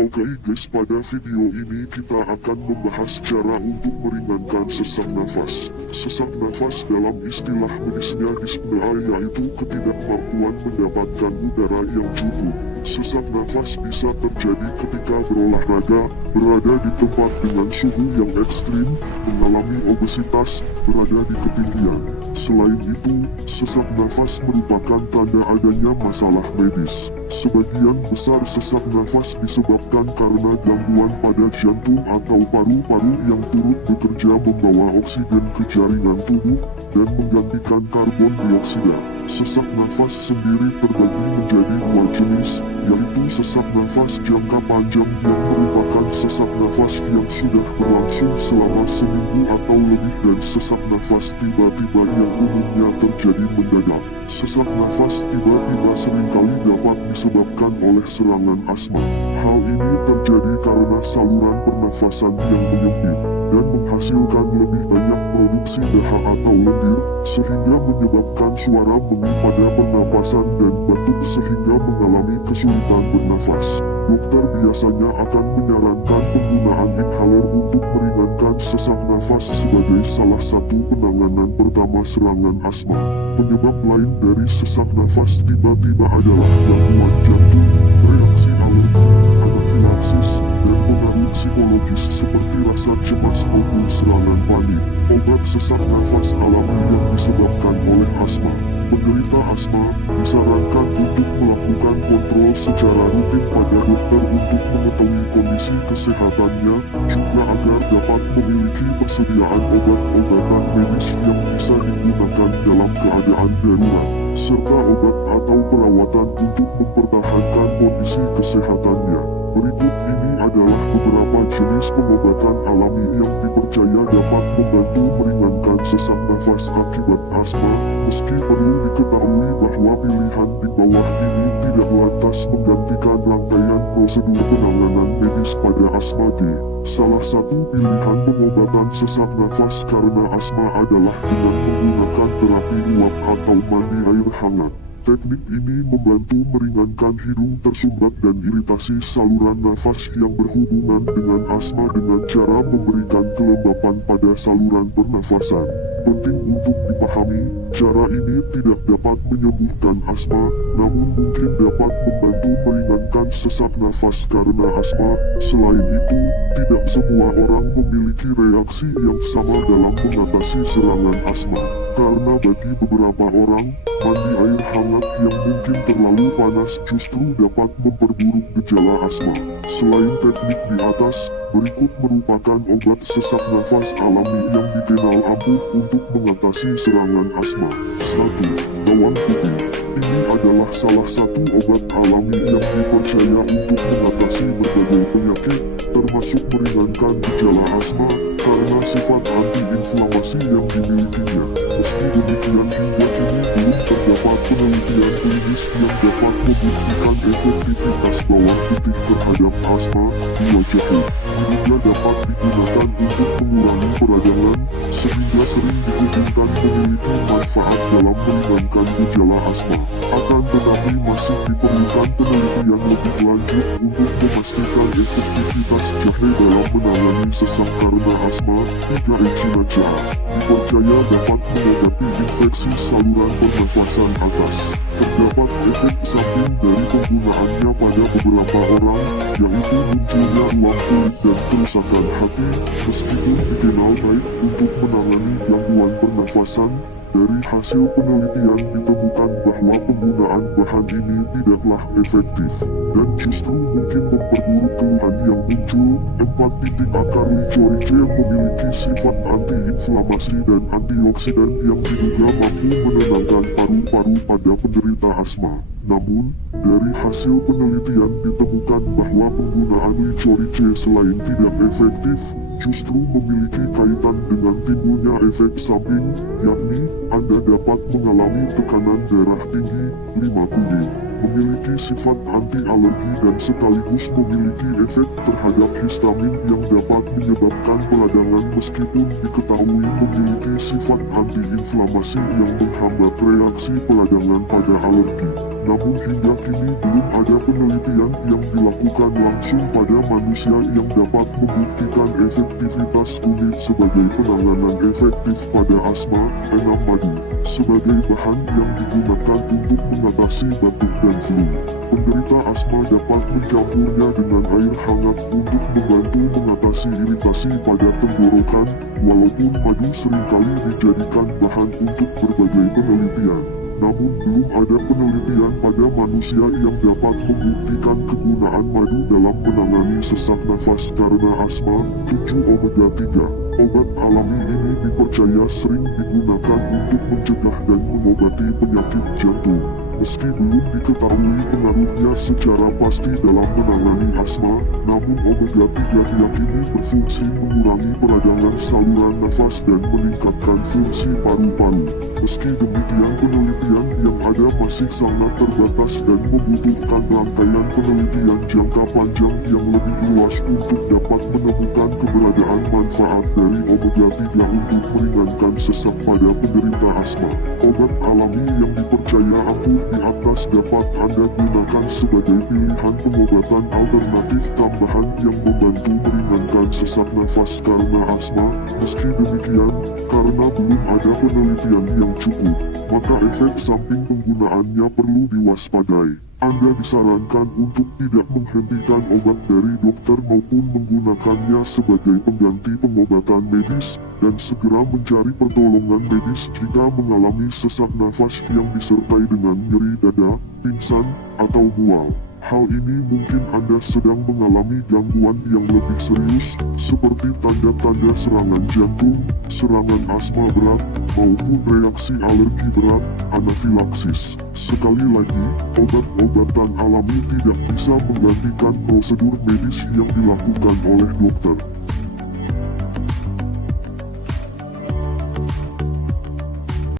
Oke guys, pada video ini kita akan membahas cara untuk meringankan sesak nafas. Sesak nafas dalam istilah medisnya dyspnea yaitu ketidakmampuan mendapatkan udara yang cukup. Sesak nafas bisa terjadi ketika berolahraga, berada di tempat dengan suhu yang ekstrim, mengalami obesitas, berada di ketinggian. Selain itu, sesak nafas merupakan tanda adanya masalah medis. Sebagian besar sesak nafas disebabkan karena gangguan pada jantung atau paru-paru yang turut bekerja membawa oksigen ke jaringan tubuh dan menggantikan karbon dioksida. Sesak nafas sendiri terbagi menjadi dua jenis, yaitu sesak nafas jangka panjang yang merupakan sesak nafas yang sudah berlangsung selama seminggu atau lebih dan sesak nafas tiba-tiba yang umumnya terjadi mendadak. Sesak nafas tiba-tiba seringkali dapat disebabkan oleh serangan asma. Hal ini terjadi karena saluran pernafasan yang menyempit dan menghasilkan lebih banyak produksi dahak atau lendir, sehingga menyebabkan suara bengis pada pernapasan dan batuk sehingga mengalami kesulitan bernafas. Dokter biasanya akan menyarankan penggunaan inhaler untuk meringankan sesak nafas sebagai salah satu penanganan pertama serangan asma. Penyebab lain dari sesak nafas tiba-tiba adalah gangguan jantung, reaksi alergi, anafilaksis, dan pengaruh psikologis seperti rasa cemas maupun serangan panik. Obat sesak nafas alami yang disebabkan oleh asma. Penderita asma disarankan untuk melakukan kontrol secara rutin pada dokter untuk mengetahui kondisi kesehatannya, juga agar dapat memiliki persediaan obat-obatan medis yang bisa digunakan dalam keadaan darurat, serta obat atau perawatan untuk mempertahankan kondisi kesehatannya. Berikut ini adalah beberapa jenis pengobatan alami yang dipercaya dapat membantu meringankan sesak nafas akibat asma. Meski perlu diketahui bahwa pilihan di bawah ini tidak lantas menggantikan rangkaian prosedur penanganan medis pada asma D. Salah satu pilihan pengobatan sesak nafas karena asma adalah dengan menggunakan terapi uap atau mandi air hangat. Teknik ini membantu meringankan hidung tersumbat dan iritasi saluran nafas yang berhubungan dengan asma dengan cara memberikan kelembapan pada saluran pernafasan. Penting untuk dipahami, cara ini tidak dapat menyembuhkan asma, namun mungkin dapat membantu meringankan sesak nafas karena asma. Selain itu, tidak semua orang memiliki reaksi yang sama dalam mengatasi serangan asma. Karena bagi beberapa orang, mandi air hangat yang mungkin terlalu panas justru dapat memperburuk gejala asma. Selain teknik di atas, berikut merupakan obat sesak nafas alami yang dikenal ampuh untuk mengatasi serangan asma. 1. Bawang putih. Ini adalah salah satu obat alami yang dipercaya untuk mengatasi berbagai penyakit, termasuk meringankan gejala asma, karena sifat anti-inflamasi yang dimilikinya. Meski demikian, hingga kini belum terdapat penelitian klinis yang dapat membuktikan efektivitas bawang putih terhadap asma. 2. Jahe. Diduga dapat digunakan untuk mengurangi peradangan, sehingga sering dihubungkan memiliki manfaat dalam meringankan gejala asma. Akan tetapi masih diperlukan penelitian lebih lanjut untuk memastikan efektivitas jahe dalam menangani sesak karena asma. 3. Echinacea. Dipercaya dapat menghadapi infeksi saluran pernafasan atas. Terdapat efek samping dari penggunaannya pada beberapa orang, yaitu munculnya ruam kulit dan kerusakan hati. Meskipun dikenal baik untuk menangani gangguan pernafasan, dari hasil penelitian ditemukan bahwa penggunaan bahan ini tidaklah efektif, dan justru mungkin memperburuk keluhan yang muncul. 4. Akar licorice memiliki sifat anti-inflamasi dan antioksidan yang diduga mampu menenangkan paru-paru pada penderita asma. Namun, dari hasil penelitian ditemukan bahwa penggunaan licorice selain tidak efektif, justru memiliki kaitan dengan timbulnya efek samping, yakni Anda dapat mengalami tekanan darah tinggi. 5. Kunyit. memiliki sifat anti-alergi dan sekaligus memiliki efek terhadap histamin yang dapat menyebabkan peradangan meskipun diketahui memiliki sifat anti-inflamasi yang menghambat reaksi peradangan pada alergi. Namun hingga kini belum ada penelitian yang dilakukan langsung pada manusia yang dapat membuktikan efektivitas kunyit sebagai penanganan efektif pada asma. 6. Madu sebagai bahan yang digunakan untuk mengatasi batuk dan flu. Penderita asma dapat mencampurnya dengan air hangat untuk membantu mengatasi iritasi pada tenggorokan, walaupun madu seringkali dijadikan bahan untuk berbagai penelitian. Namun belum ada penelitian pada manusia yang dapat membuktikan kegunaan madu dalam menangani sesak nafas karena asma. 7. Omega 3 obat alami ini dipercaya sering digunakan untuk mencegah dan mengobati penyakit jantung. Meski belum diketahui pengaruhnya secara pasti dalam menangani asma, namun omega 3 diyakini berfungsi mengurangi peradangan saluran nafas dan meningkatkan fungsi paru-paru. Meski demikian, penelitian yang ada masih sangat terbatas dan membutuhkan rangkaian penelitian jangka panjang yang lebih luas untuk dapat menemukan keberadaan manfaat dari omega 3 untuk meringankan sesak pada penderita asma. Obat alami yang dipercaya ampuh di atas dapat Anda gunakan sebagai pilihan pengobatan alternatif tambahan yang membantu meringankan sesak nafas karena asma. Meski demikian, karena belum ada penelitian yang cukup, maka efek samping penggunaannya perlu diwaspadai. Anda disarankan untuk tidak menghentikan obat dari dokter maupun menggunakannya sebagai pengganti pengobatan medis, dan segera mencari pertolongan medis jika mengalami sesak nafas yang disertai dengan nyeri dada, pingsan, atau mual. Hal ini mungkin Anda sedang mengalami gangguan yang lebih serius, seperti tanda-tanda serangan jantung, serangan asma berat, maupun reaksi alergi berat, anafilaksis. Sekali lagi, obat-obatan alami tidak bisa menggantikan prosedur medis yang dilakukan oleh dokter.